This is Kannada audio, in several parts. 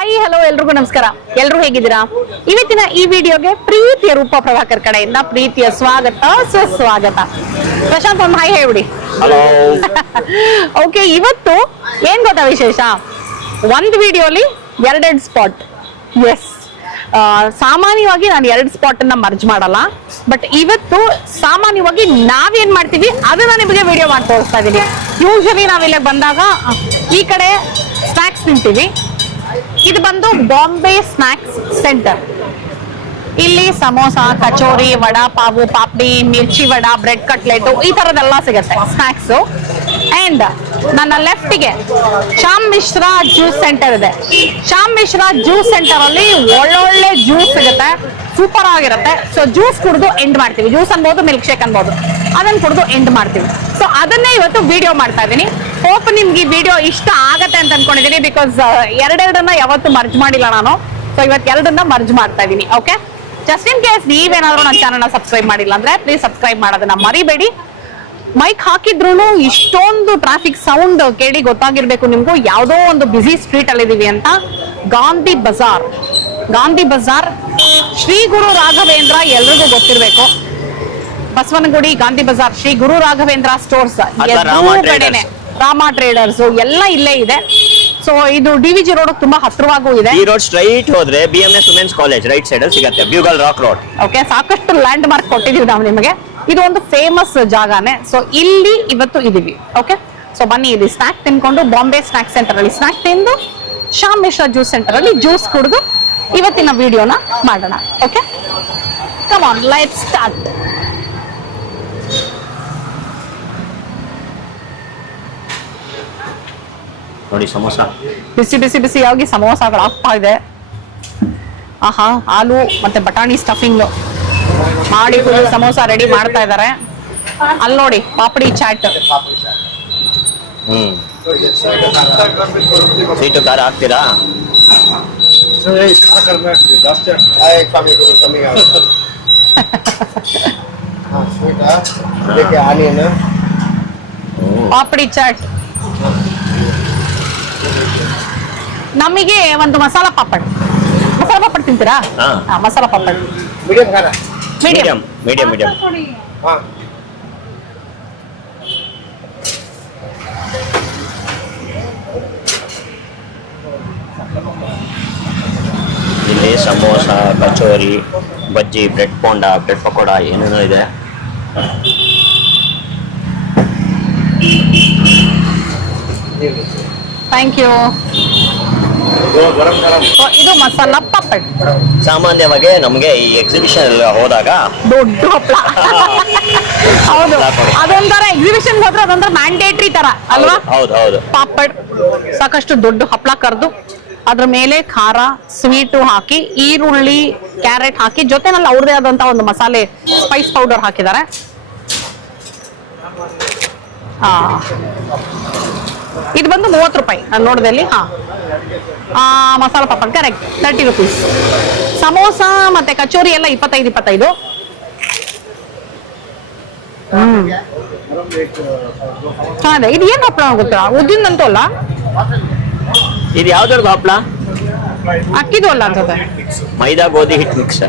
ಹಾಯ್ ಹಲೋ ಎಲ್ರಿಗೂ ನಮಸ್ಕಾರ. ಎಲ್ರು ಹೇಗಿದ್ದೀರಾ? ಇವತ್ತಿನ ಈ ವಿಡಿಯೋಗೆ ಪ್ರೀತಿಯ ರೂಪ ಪ್ರಭಾಕರ್ ಕಡೆಯಿಂದ ಪ್ರೀತಿಯ ಸ್ವಾಗತ ಸುಸ್ವಾಗತ. ಪ್ರಶಾಂತ್ ಒಂದು ಹಾಯ್ ಹೇಳ್ಬಿಡಿ. ಹಲೋ. ಓಕೆ, ಇವತ್ತು ಏನ್ ಗೊತ್ತಾ ವಿಶೇಷ, ಒಂದು ವಿಡಿಯೋಲಿ ಎರಡೆರಡು ಸ್ಪಾಟ್. ಎಸ್, ಸಾಮಾನ್ಯವಾಗಿ ನಾನು 2 ಸ್ಪಾಟ್ ಅನ್ನ ಮರ್ಜ್ ಮಾಡಲ್ಲ, ಬಟ್ ಇವತ್ತು ಸಾಮಾನ್ಯವಾಗಿ ನಾವೇನ್ ಮಾಡ್ತೀವಿ ಅದನ್ನ ನಿಮಗೆ ವಿಡಿಯೋ ಮಾಡಿ ತೋರಿಸ್ತಾ ಇದೀನಿ. ಯೂಶಲಿ ನಾವಿಲ್ಲಿ ಬಂದಾಗ ಈ ಕಡೆ ಸ್ನಾಕ್ಸ್ ತಿಂತೀವಿ. ಇದು ಬಂದು ಬಾಂಬೆ ಸ್ನಾಕ್ಸ್ ಸೆಂಟರ್. ಇಲ್ಲಿ ಸಮೋಸ, ಕಚೋರಿ, ವಡಾ ಪಾವು, ಪಾಪ್ಡಿ, ಮಿರ್ಚಿ ವಡಾ, ಬ್ರೆಡ್ ಕಟ್ಲೆಟ್ ಈ ತರದೆಲ್ಲ ಸಿಗುತ್ತೆ ಸ್ನಾಕ್ಸ್. ಅಂಡ್ ನನ್ನ ಲೆಫ್ಟ್ಗೆ ಶ್ಯಾಮ್ ಮಿಶ್ರಾ ಜ್ಯೂಸ್ ಸೆಂಟರ್ ಇದೆ. ಶ್ಯಾಮ್ ಮಿಶ್ರಾ ಜ್ಯೂಸ್ ಸೆಂಟರ್ ಅಲ್ಲಿ ಒಳ್ಳೊಳ್ಳೆ ಜ್ಯೂಸ್ ಸಿಗುತ್ತೆ, ಸೂಪರ್ ಆಗಿರುತ್ತೆ. ಸೊ ಜ್ಯೂಸ್ ಕುಡಿದು ಎಂಡ್ ಮಾಡ್ತೀವಿ. ಜ್ಯೂಸ್ ಅನ್ಬೋದು, ಮಿಲ್ಕ್ ಶೇಕ್ ಅನ್ಬೋದು, ಅದನ್ನ ಕುಡಿದು ಎಂಡ್ ಮಾಡ್ತೀವಿ. ಸೊ ಅದನ್ನೇ ಇವತ್ತು ವಿಡಿಯೋ ಮಾಡ್ತಾ ಇದ್ದೀನಿ. ಹೋಪ್ ನಿಮ್ಗೆ ಈ ವಿಡಿಯೋ ಇಷ್ಟ ಆಗತ್ತೆ ಅಂತ ಅನ್ಕೊಂಡಿದ್ದೀನಿ. ಬಿಕಾಸ್ ಎರಡೆರಡನ್ನ ಯಾವತ್ತು ಮರ್ಜ್ ಮಾಡಿಲ್ಲ ನಾನು. ಸೊ ಇವತ್ತು ಎರಡನ್ನ ಮರ್ಜ್ ಮಾಡ್ತಾ ಇದ್ದೀನಿ. ಓಕೆ, ಜಸ್ಟ್ ಇನ್ ಕೇಸ್ ನೀವೇನಾದ್ರೂ ನನ್ನ ಚಾನಲ್ನ ಸಬ್ಸ್ಕ್ರೈಬ್ ಮಾಡಿಲ್ಲ ಅಂದ್ರೆ ಪ್ಲೀಸ್ ಸಬ್ಸ್ಕ್ರೈಬ್ ಮಾಡೋದನ್ನ ಮರಿಬೇಡಿ. ಮೈಕ್ ಹಾಕಿದ್ರು ಇಷ್ಟೊಂದು ಟ್ರಾಫಿಕ್ ಸೌಂಡ್ ಕೇಳಿ ಗೊತ್ತಾಗಿರ್ಬೇಕು ನಿಮ್ಗೂ ಯಾವ್ದೋ ಒಂದು ಬಿಸಿ ಸ್ಟ್ರೀಟ್ ಅಲ್ಲಿ ಇದೀವಿ ಅಂತ. ಗಾಂಧಿ ಬಜಾರ್, ಗಾಂಧಿ ಬಜಾರ್, ಶ್ರೀ ಗುರು ರಾಘವೇಂದ್ರ ಎಲ್ರಿಗೂ ಗೊತ್ತಿರ್ಬೇಕು. ಬಸವನಗುಡಿ, ಗಾಂಧಿ ಬಜಾರ್, ಶ್ರೀ ಗುರು ರಾಘವೇಂದ್ರ ಸ್ಟೋರ್ಸ್ ಕಡೆನೆ. ರಾಮ ಟ್ರೇಡರ್ಸ್ ಎಲ್ಲ ಇಲ್ಲೇ ಇದೆ. ಸೊ ಇದು ಡಿವಿಜಿ ರೋಡ್ ತುಂಬಾ ಹತ್ರವಾಗೂ ಇದೆ. ಈ ರೋಡ್ ಸ್ಟ್ರೈಟ್ ಹೋದ್ರೆ BMS women's college right side ಅಲ್ಲಿ ಸಿಗುತ್ತೆ, ಬ್ಯೂಗಲ್ ರಾಕ್ ರೋಡ್. ಓಕೆ, ಸಾಕಷ್ಟು ಲ್ಯಾಂಡ್ ಮಾರ್ಕ್ ಕೊಟ್ಟಿದೀವಿ ನಾವು ನಿಮಗೆ. ಇದು ಒಂದು ಫೇಮಸ್ ಜಾಗಾನೆ. ಸೊ ಇಲ್ಲಿ ಇವತ್ತು ಇದೀವಿ. ಓಕೆ, ಸೊ ಬನ್ನಿ ಇಲ್ಲಿ ಸ್ನಾಕ್ ತಿನ್ಕೊಂಡು ಬಾಂಬೆ ಸ್ನಾಕ್ ಸೆಂಟರ್ ಅಲ್ಲಿ ಸ್ನಾಕ್ ತಿಂದು ಶ್ಯಾಮ್ ಮಿಶ್ರಾ ಜ್ಯೂಸ್ ಸೆಂಟರ್ ಅಲ್ಲಿ ಜ್ಯೂಸ್ ಕುಡಿದು ಇವತ್ತಿನ ವಿಡಿಯೋನ ಮಾಡೋಣ. Okay, come on, let's start. ನೋಡಿ ಸಮೋಸ, ಬಿಸಿ ಬಿಸಿ ಬಿಸಿಯಾಗಿ ಸಮೋಸಗಳು ಆಗ್ತಾ ಇದೆ. ಆಹಾ, ಹಾಲು ಮತ್ತೆ ಬಟಾಣಿ ಸ್ಟಫಿಂಗ್ ಮಾಡಿ ಸಮೋಸ ರೆಡಿ ಮಾಡ್ತಾ ಇದ್ದಾರೆ. ಅಲ್ಲಿ ನೋಡಿ ಪಾಪಡಿ ಚಾಟ್. ಸ್ವೀಟು ಖಾರ ಹಾಕ್ತೀರಾ? ಪಾಪಡಿ ಚಾಟ್. ನಮಗೆ ಒಂದು ಮಸಾಲಾ ಪಾಪಡ್. ಮಸಾಲಾ ಪಾಪಡ್ ತಿಂತೀರಾ? ಮಸಾಲಾ ಪಾಪಡ್ ಮೀಡಿಯಂ. ಇಲ್ಲಿ ಸಮೋಸ, ಕಚೋರಿ, ಬಜ್ಜಿ, ಬ್ರೆಡ್ ಪೋಂಡ, ಬ್ರೆಡ್ ಪಕೋಡ ಏನೇನೋ ಇದೆ. Thank you. ಇದು ಮಸಾಲಾ ಪಾಪಡ್. ಸಾಮಾನ್ಯವಾಗಿ ನಮ್ಗೆ ಈ ಎಕ್ಸಿಬಿಷನ್ ಎಲ್ಲ ಹೋದಾಗ ದೊಡ್ಡ ಹಪ್ಪಳ. ಹೌದು, ಅದೊಂಥರ ಎಕ್ಸಿಬಿಷನ್ ಹೋದ್ರೆ ಅದೊಂಥರ ಮ್ಯಾಂಡೇಟ್ರಿ ತರ ಅಲ್ವಾ? ಹೌದು ಹೌದು. ಪಾಪಡ್ ಸಾಕಷ್ಟು ದೊಡ್ಡ ಹಪ್ಪಳ ಕರೆದು ಅದ್ರ ಮೇಲೆ ಖಾರ, ಸ್ವೀಟು ಹಾಕಿ, ಈರುಳ್ಳಿ, ಕ್ಯಾರೆಟ್ ಹಾಕಿ, ಜೊತೆನಲ್ಲಿ ಅವ್ರದೇ ಆದಂತ ಒಂದು ಮಸಾಲೆ ಸ್ಪೈಸ್ ಪೌಡರ್ ಹಾಕಿದ್ದಾರೆ. ಹಾ, ಇದು ಬಂದು 30 ರೂಪಾಯಿ ನಾನು ನೋಡಿದಲ್ಲಿ. Masala papad correct 30 rupees. ಸಮೋಸ ಮತ್ತೆ ಕಚೋರಿ ಎಲ್ಲ 25. ಚೆನ್ನಾಗಿದೆ. ಇದು ಏನ್ ಹಪ್ಪಳ ಗೊತ್ತಾ? ಉದ್ದಿನಂತೂ ಅಲ್ಲ, ಇದು ಯಾವ್ದಾದ್ರು ಹಪ್ಪಳ? ಅಕ್ಕಿದು ಅಲ್ಲ ಅನ್ಸುತ್ತೆ, ಮೈದಾ ಗೋಧಿ ಹಿಟ್ಟು ಮಿಕ್ಸ್.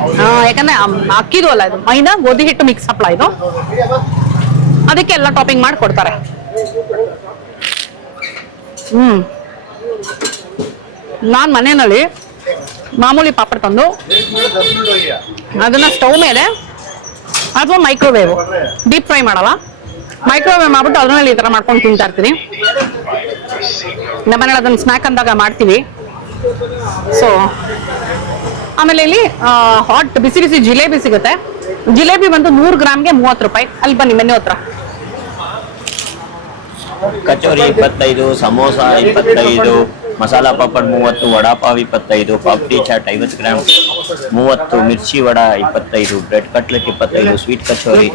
ಯಾಕಂದ್ರೆ ಅಕ್ಕಿದು ಅಲ್ಲ, ಇದು ಮೈದಾ ಗೋಧಿ ಹಿಟ್ಟು ಮಿಕ್ಸ್ ಹಪ್ಪಳ. ಇದು ಅದಕ್ಕೆ ಎಲ್ಲ ಟಾಪಿಂಗ್ ಮಾಡಿ ಕೊಡ್ತಾರೆ. ನಾನ್ ಮನೆಯಲ್ಲಿ ಮಾಮೂಲಿ ಪಾಪಡ್ ತಂದು ಅದನ್ನ ಸ್ಟವ್ ಮೇಲೆ ಅಥವಾ ಮೈಕ್ರೋವೇವ್, ಡೀಪ್ ಫ್ರೈ ಮಾಡಲ್ಲ, ಮೈಕ್ರೋವೇವ್ ಮಾಡ್ಬಿಟ್ಟು ಅದ್ರ ಮೇಲೆ ಈ ತರ ಮಾಡ್ಕೊಂಡು ತಿಂತಾ ಇರ್ತೀನಿ. ನಮ್ಮನೇಲಿ ಅದನ್ನ ಸ್ನಾಕ್ ಅಂದಾಗ ಮಾಡ್ತೀವಿ. ಸೊ ಆಮೇಲೆ ಇಲ್ಲಿ ಹಾಟ್ ಬಿಸಿ ಬಿಸಿ ಜಿಲೇಬಿ ಸಿಗುತ್ತೆ. ಜಿಲೇಬಿ ಬಂದು 100 ಗ್ರಾಮ್ಗೆ 30 ರೂಪಾಯಿ. ಅಲ್ಲಿ ಬನ್ನಿ ಮೆನು ಹತ್ರ. Kachori 25, samosa 25, masala papad 30, vada pav 25, papdi chaat 50 gram 30, mirchi vada 25, bread cutlet 25, sweet kachori,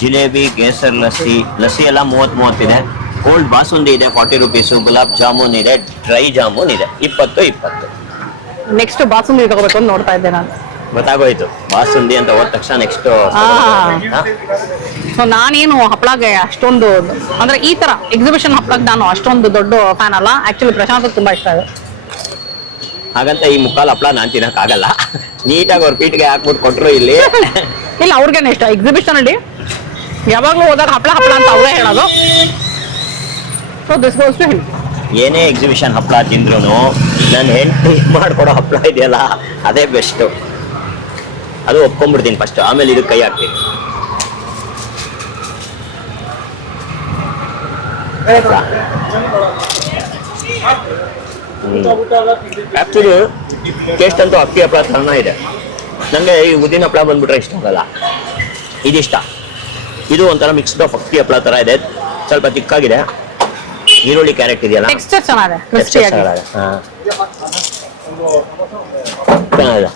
jalebi, kesar lassi ಎಲ್ಲ 30 ಇದೆ. ಕೋಲ್ಡ್ ಬಾಸುಂದಿ ಇದೆ 40 ರುಪೀಸು. ಗುಲಾಬ್ ಜಾಮೂನ್ ಇದೆ, ಡ್ರೈ ಜಾಮೂನ್ ಇದೆ 20. ನೆಕ್ಸ್ಟ್ ಬಾಸುಂದಿ ತಗೋಬೇಕು ಅಂತ ನೋಡ್ತಾ ಇದ್ದೆ ನಾನು. ಗೊತ್ತಾಗೋಯ್ತು ಬಾಸುಂದಿ ಅಂತ ಹೋದ ತಕ್ಷಣ ನೆಕ್ಸ್ಟ್. ಸೊ ನಾನೇನು ಹಪ್ಪಳಗೆ ಅಷ್ಟೊಂದು ಅಂದ್ರೆ ಈ ತರ ಎಕ್ಸಿಬಿಷನ್ ಹಪ್ಪಳಕ್ಕೆ ನಾನು ಅಷ್ಟೊಂದು ದೊಡ್ಡ ಫ್ಯಾನ್ ಅಲ್ಲ. ಆಕ್ಚುಲಿ ಪ್ರಶಾಂತ್ ತುಂಬಾ ಇಷ್ಟ ಇದೆ. ಹಾಗಂತ ಈ ಮುಕ್ಕಾಲು ಹಪ್ಳ ನಾನ್ ತಿನ್ನಕ್ಕಾಗಲ್ಲ. ನೀಟಾಗಿ ಅವ್ರ ಪೀಟ್ಗೆ ಹಾಕ್ಬಿಟ್ಟು ಕೊಟ್ರು ಇಲ್ಲಿ. ಇಲ್ಲ ಅವ್ರಿಗೇನೆ ಇಷ್ಟ ಎಕ್ಸಿಬಿಷನ್ ಅಲ್ಲಿ ಯಾವಾಗ್ಲೂ ಹೋದಾಗ ಹಪ್ಳ ಹಪ್ಳ ಅಂತ ಅವರೇ ಹೇಳೋದು. So this goes to him. ಏನೇ ಎಕ್ಸಿಬಿಷನ್ ಹಪ್ಪಳ ತಿಂದ್ರು ನನ್ನ ಹೆಂಡತಿ ಮಾಡ್ಕೊಡೋ ಹಪ್ಪಳ ಇದೆಯಲ್ಲ ಅದೇ ಬೆಸ್ಟ್. ಅದು ಒಪ್ಕೊಂಡ್ಬಿಡ್ತೀನಿ ಫಸ್ಟ್, ಆಮೇಲೆ ಇದಕ್ಕೆ ಕೈ ಹಾಕ್ತೀನಿ. ಆಕ್ಚುಲಿ ಟೇಸ್ಟ್ ಅಂತೂ ಅಕ್ಕಿ ಹಪ್ಪಳ ತರನ ಇದೆ. ನನಗೆ ಈ ಉದ್ದಿನ ಹಪ್ಪಳ ಬಂದ್ಬಿಟ್ರೆ ಇಷ್ಟ ಆಗಲ್ಲ, ಇದಿಷ್ಟ. ಇದು ಒಂಥರ ಮಿಕ್ಸ್ಡ್ ಆಫ್ ಅಕ್ಕಿ ಹಪ್ಪಳ ತರ ಇದೆ, ಸ್ವಲ್ಪ ತಿಕ್ಕಾಗಿದೆ. ಈರುಳ್ಳಿ ಕ್ಯಾರೆಟ್ ಇದೆಯಲ್ಲ, ಟೆಕ್ಸ್ಚರ್ ಚೆನ್ನಾಗಿದೆ, ಕ್ರಿಸ್ಪಿ ಆಗಿದೆ. ಚೆನ್ನಾಗಿದೆ.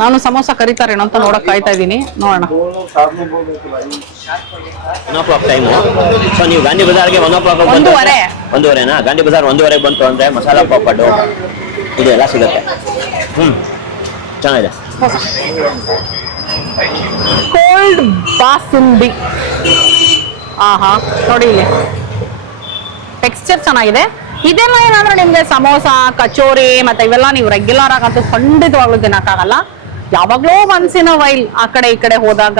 ನಾನು ಸಮೋಸ ಕರೀತಾರೇನೋ ಅಂತ ನೋಡಕ್ ಕಾಯ್ತಾ ಇದ್ದೀನಿ, ನೋಡೋಣ. 1 o'clock ಟೈಮು. ಸೊ ನೀವು ಗಾಂಧಿ ಬಜಾರ್ಗೆ 1 o'clock 1:30ನಾ? ಗಾಂಧಿ ಬಜಾರ್ 1:30 ಬಂತು ಅಂದ್ರೆ ಮಸಾಲಾ ಪಾಪಡ್ ಇದು ಎಲ್ಲ ಸಿಗುತ್ತೆ. ಚೆನ್ನಾಗಿದೆ. ಕೋಲ್ಡ್ ಬಾಸುಂಡಿ. ಆಹಾ ನೋಡಿ ಇಲ್ಲಿ ಟೆಕ್ಸ್ಚರ್ ಚೆನ್ನಾಗಿದೆ. ಇದೆಲ್ಲ ಏನಂದ್ರೆ ನಿಮ್ಗೆ ಸಮೋಸ, ಕಚೋರಿ ಮತ್ತೆ ಇವೆಲ್ಲ ನೀವು ರೆಗ್ಯುಲರ್ ಆಗಂತೂ ಖಂಡಿತವಾಗ್ಲೂ ತಿನ್ನಕ್ಕಾಗಲ್ಲ. ಯಾವಾಗ್ಲೂ ಒನ್ಸ್ ಇನ್ ಅ ವೈಲ್ ಆ ಕಡೆ ಈ ಕಡೆ ಹೋದಾಗ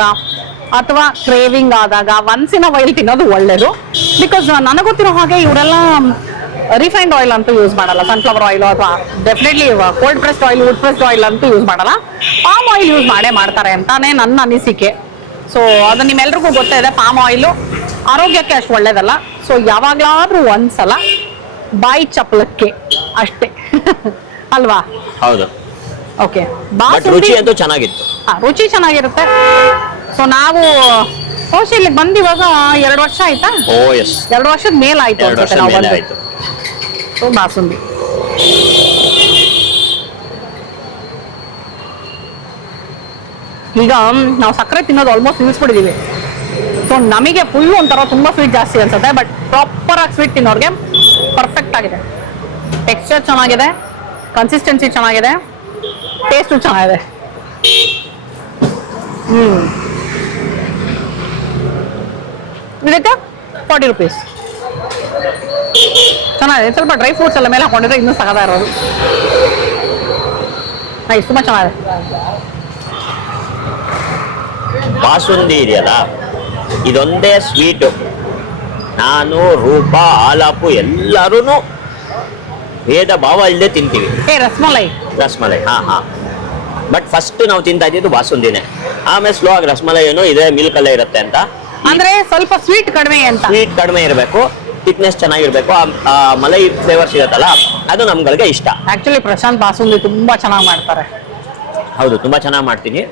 ಅಥವಾ ಕ್ರೇವಿಂಗ್ ಆದಾಗ ಒನ್ಸ್ ಇನ್ ಅ ವೈಲ್ ತಿನ್ನೋದು ಒಳ್ಳೇದು. ಬಿಕಾಸ್ ನನಗೊತ್ತಿರೋ ಹಾಗೆ ಇವರೆಲ್ಲ ರಿಫೈನ್ಡ್ ಆಯಿಲ್ ಅಂತೂ ಯೂಸ್ ಮಾಡಲ್ಲ, ಸನ್ಫ್ಲವರ್ ಆಯಿಲ್ ಅಥವಾ definitely cold pressed oil, wood pressed oil ಅಂತೂ ಯೂಸ್ ಮಾಡಲ್ಲ. ಪಾಮ್ ಆಯಿಲ್ ಯೂಸ್ ಮಾಡ್ತಾರೆ ಅಂತಾನೆ ನನ್ನ ಅನಿಸಿಕೆ. ಸೊ ಅದು ನಿಮ್ಮೆಲ್ರಿಗೂ ಗೊತ್ತಿದೆ, ಪಾಮ್ ಆಯಿಲು ಆರೋಗ್ಯಕ್ಕೆ ಅಷ್ಟು ಒಳ್ಳೇದಲ್ಲ. ಸೊ ಯಾವಾಗ್ಲಾದ್ರೂ ಒಂದ್ಸಲ ಬಾಯಿ ಚಪ್ಪಲಕ್ಕೆ ಅಷ್ಟೇ ಅಲ್ವಾ? ಹೌದು. ಓಕೆ. ರುಚಿ ಅಂತೂ ಚೆನ್ನಾಗಿತ್ತು. ರುಚಿ ಚೆನ್ನಾಗಿರುತ್ತೆ. ಸೊ ನಾವು ಬಹುಶಃ ಇಲ್ಲಿಗೆ ಬಂದಿವಾಗ 2 ವರ್ಷ ಆಯ್ತಾ? 2 ವರ್ಷದ ಮೇಲೆ ಆಯ್ತು ಅನ್ಸುತ್ತೆ ನಾವು ಬಂದು. ಸೊ ಬಾಸುಂದಿ ಈಗ ನಾವು ಸಕ್ಕರೆ ತಿನ್ನೋದು ಆಲ್ಮೋಸ್ಟ್ ನಿಲ್ಲಿಸ್ಬಿಟ್ಟಿದೀವಿ. ಸೊ ನಮಗೆ ಫುಲ್ ಒಂಥರ ತುಂಬಾ ಸ್ವೀಟ್ ಜಾಸ್ತಿ ಅನ್ಸುತ್ತೆ. ಬಟ್ ಪ್ರಾಪರ್ ಆಗಿ ಸ್ವೀಟ್ ತಿನ್ನೋರ್ಗೆ ಪರ್ಫೆಕ್ಟ್ ಆಗಿದೆ. ಟೆಕ್ಸ್ಚರ್ ಚೆನ್ನಾಗಿದೆ, ಕನ್ಸಿಸ್ಟೆನ್ಸಿ ಚೆನ್ನಾಗಿದೆ, ಟೇಸ್ಟು ಚೆನ್ನಾಗಿದೆ. ಇದಕ್ಕೆ 40 rupees. ಚೆನ್ನಾಗಿದೆ. ಸ್ವಲ್ಪ ಡ್ರೈ ಫ್ರೂಟ್ಸ್ ಎಲ್ಲ ಮೇಲೆ ಹಾಕೊಂಡಿದ್ರೆ ಇನ್ನೂ ಸಗದ ಇರೋದು. ತುಂಬಾ ಚೆನ್ನಾಗಿದೆ. ಬಾಸುಂದಿ ಇದೆಯಲ್ಲ, ಇದೊಂದೇ ಸ್ವೀಟು. ನಾನು, ರೂಪ, ಆಲಾಪು ಎಲ್ಲರೂ ಭೇದ ಭಾವ ಇಲ್ಲದೆ ತಿಂತೀವಿ. ರಸ್ಮಲೈ ಬಟ್ ಫಸ್ಟ್ ನಾವು ತಿಂತಾ ಇದ್ದಿದ್ದು ಬಾಸುಂದಿನೇ. ಆಮೇಲೆ ಸ್ಲೋ ಆಗಿ ರಸ್ಮಲೈ ಏನೋ ಇದೆ, ಮಿಲ್ಕ್ ಅಲ್ಲೇ ಇರುತ್ತೆ ಅಂತ. ಅಂದ್ರೆ ಸ್ವಲ್ಪ ಸ್ವೀಟ್ ಕಡಿಮೆ ಅಂತ. ಸ್ವೀಟ್ ಕಡಿಮೆ ಇರಬೇಕು, ಥಿಕ್ನೆಸ್ ಚೆನ್ನಾಗಿರ್ಬೇಕು, ಆ ಮಲೈ ಫ್ಲೇವರ್ ಸಿಗುತ್ತಲ್ಲ ಅದು ನಮ್ಗಳಿಗೆ ಇಷ್ಟ. ಆಕ್ಚುಲಿ ಪ್ರಶಾಂತ್ ಬಾಸುಂದಿ ತುಂಬಾ ಚೆನ್ನಾಗಿ ಮಾಡ್ತಾರೆ. ಹೌದು, ತುಂಬಾ ಚೆನ್ನಾಗಿ ಮಾಡ್ತೀನಿ.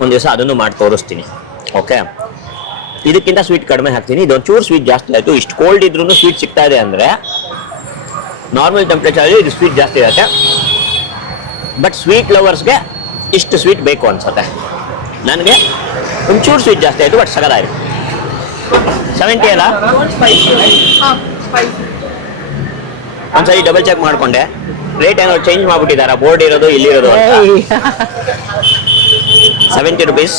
ಒಂದ್ ದಿವಸ ಅದನ್ನು ಮಾಡಿ ತೋರಿಸ್ತೀನಿ. ಓಕೆ, ಇದಕ್ಕಿಂತ ಸ್ವೀಟ್ ಕಡಿಮೆ ಹಾಕ್ತೀನಿ. ಇದೊಂಚೂರು ಸ್ವೀಟ್ ಜಾಸ್ತಿ ಆಯ್ತು. ಇಷ್ಟು ಕೋಲ್ಡ್ ಇದ್ರೂ ಸ್ವೀಟ್ ಸಿಗ್ತಾ ಇದೆ ಅಂದ್ರೆ ನಾರ್ಮಲ್ ಟೆಂಪ್ರೇಚರ್ ಇದು ಸ್ವೀಟ್ ಜಾಸ್ತಿ ಇರುತ್ತೆ. ಬಟ್ ಸ್ವೀಟ್ ಲವರ್ಸ್ಗೆ ಇಷ್ಟು ಸ್ವೀಟ್ ಬೇಕು ಅನ್ಸುತ್ತೆ. ನನಗೆ ಒಂಚೂರು ಸ್ವೀಟ್ ಜಾಸ್ತಿ ಆಯ್ತು, ಬಟ್ ಸಗದಾಯಿತು. 70 ಅಲ್ಲ, ಒಂದ್ಸರಿ ಡಬಲ್ ಚೆಕ್ ಮಾಡ್ಕೊಂಡೆ. ರೇಟ್ ಏನೋ ಚೇಂಜ್ ಮಾಡ್ಬಿಟ್ಟಿದಾರ, ಬೋರ್ಡ್ ಇರೋದು ಇಲ್ಲಿರೋದು. 70 rupees.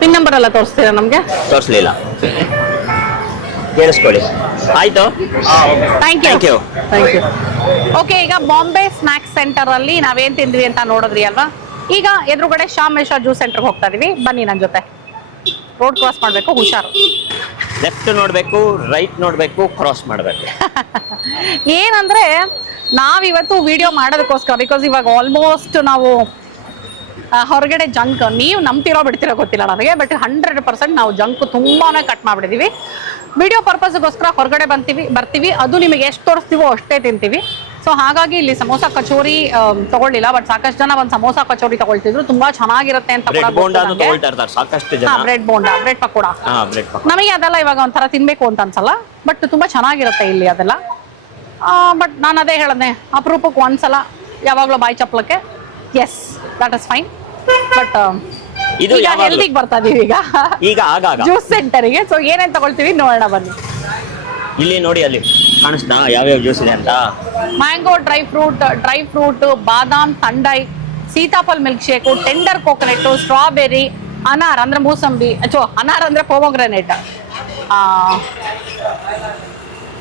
ಪಿನ್ ನಂಬರ್ ಎಲ್ಲ ತೋರಿಸ್ತೀರಾ ನಮ್ಗೆ? ತೋರಿಸ್ಲಿಲ್ಲ, ಕೇಳಿಸ್ಕೊಳ್ಳಿ. ಆಯ್ತು, ಥ್ಯಾಂಕ್ ಯು. ಓಕೆ, ಈಗ ಬಾಂಬೆ ಸ್ನಾಕ್ಸ್ ಸೆಂಟರ್ ಅಲ್ಲಿ ನಾವೇನ್ ತಿಂದ್ವಿ ಅಂತ ನೋಡಿದ್ರಿ ಅಲ್ವಾ? ಈಗ ಎದುರುಗಡೆ ಶ್ಯಾಮೇಶ್ವರ್ ಜ್ಯೂಸ್ ಸೆಂಟರ್ಗೆ ಹೋಗ್ತಾ ಇದೀವಿ. ಬನ್ನಿ ನನ್ನ ಜೊತೆ. ರೋಡ್ ಕ್ರಾಸ್ ಮಾಡ್ಬೇಕು, ಹುಷಾರು. ಲೆಫ್ಟ್ ನೋಡ್ಬೇಕು, ರೈಟ್ ನೋಡ್ಬೇಕು, ಕ್ರಾಸ್ ಮಾಡ್ಬೇಕು. ಏನಂದ್ರೆ ನಾವಿವತ್ತು ವಿಡಿಯೋ ಮಾಡೋದಕ್ಕೋಸ್ಕರ, ಬಿಕಾಸ್ ಇವಾಗ ಆಲ್ಮೋಸ್ಟ್ ನಾವು ಹೊರಗಡೆ ಜಂಕ್, ನೀವು ನಂಬ್ತಿರೋ ಬಿಡ್ತಿರೋ ಗೊತ್ತಿಲ್ಲ ನನಗೆ, ಬಟ್ 100% ನಾವು ಜಂಕ್ ತುಂಬಾನೇ ಕಟ್ ಮಾಡ್ಬಿಟ್ಟಿದೀವಿ. ವಿಡಿಯೋ ಪರ್ಪಸ್ಗೋಸ್ಕರ ಹೊರಗಡೆ ಬರ್ತೀವಿ, ಅದು ನಿಮಗೆ ಎಷ್ಟು ತೋರಿಸ್ತೀವೋ ಅಷ್ಟೇ ತಿಂತೀವಿ. ಸೊ ಹಾಗಾಗಿ ಇಲ್ಲಿ ಸಮೋಸ ಕಚೋರಿ ತಗೊಳ್ಳಿಲ್ಲ, ಬಟ್ ಸಾಕಷ್ಟು ಜನ ಒಂದು ಸಮೋಸ ಕಚೋರಿ ತಗೊಳ್ತಿದ್ರು. ತುಂಬಾ ಚೆನ್ನಾಗಿರುತ್ತೆ ಅಂತ ಬ್ರೆಡ್ ಬೋಂಡಾ, ಬ್ರೆಡ್ ಪಕೋಡ. ನಮಗೆ ಅದೆಲ್ಲ ಇವಾಗ ಒಂಥರ ತಿನ್ಬೇಕು ಅಂತ ಅನ್ಸಲ್ಲ, ಬಟ್ ತುಂಬಾ ಚೆನ್ನಾಗಿರುತ್ತೆ ಇಲ್ಲಿ ಅದೆಲ್ಲ. ಬಟ್ ನಾನು ಅದೇ ಹೇಳದೆ, ಅಪರೂಪಕ್ಕೆ ಒಂದ್ಸಲ ಯಾವಾಗ್ಲೂ ಬಾಯಿ ಚಪ್ಪಲಕ್ಕೆ. Yes, that is fine. But ಇದು ಹೆಲ್ದಿಗೆ ಬರ್ತಾ ಇದೀವಿ ಈಗ ಆಗಾಗ ಜ್ಯೂಸ್ ಸೆಂಟರಿಗೆ. ಸೊ ಏನೇನ್ ತಗೊಳ್ತೀವಿ ನೋಡೋಣ ಬನ್ನಿ. ಇಲ್ಲಿ ನೋಡಿ, ಅಲ್ಲಿ ಕಾಣಿಸ್ತಾ ಯಾವ್ಯಾವ ಜ್ಯೂಸ್ ಇದೆ ಅಂತ. Mango dry fruit, badam thandai, sitaphal milk shake, tender coconut, strawberry, ಅನಾರ್ ಅಂದ್ರೆ ಮೂಸಂಬಿ, ಅನಾರ್ ಅಂದ್ರೆ ಪೊಮೊಗ್ರೆನೇಟ್,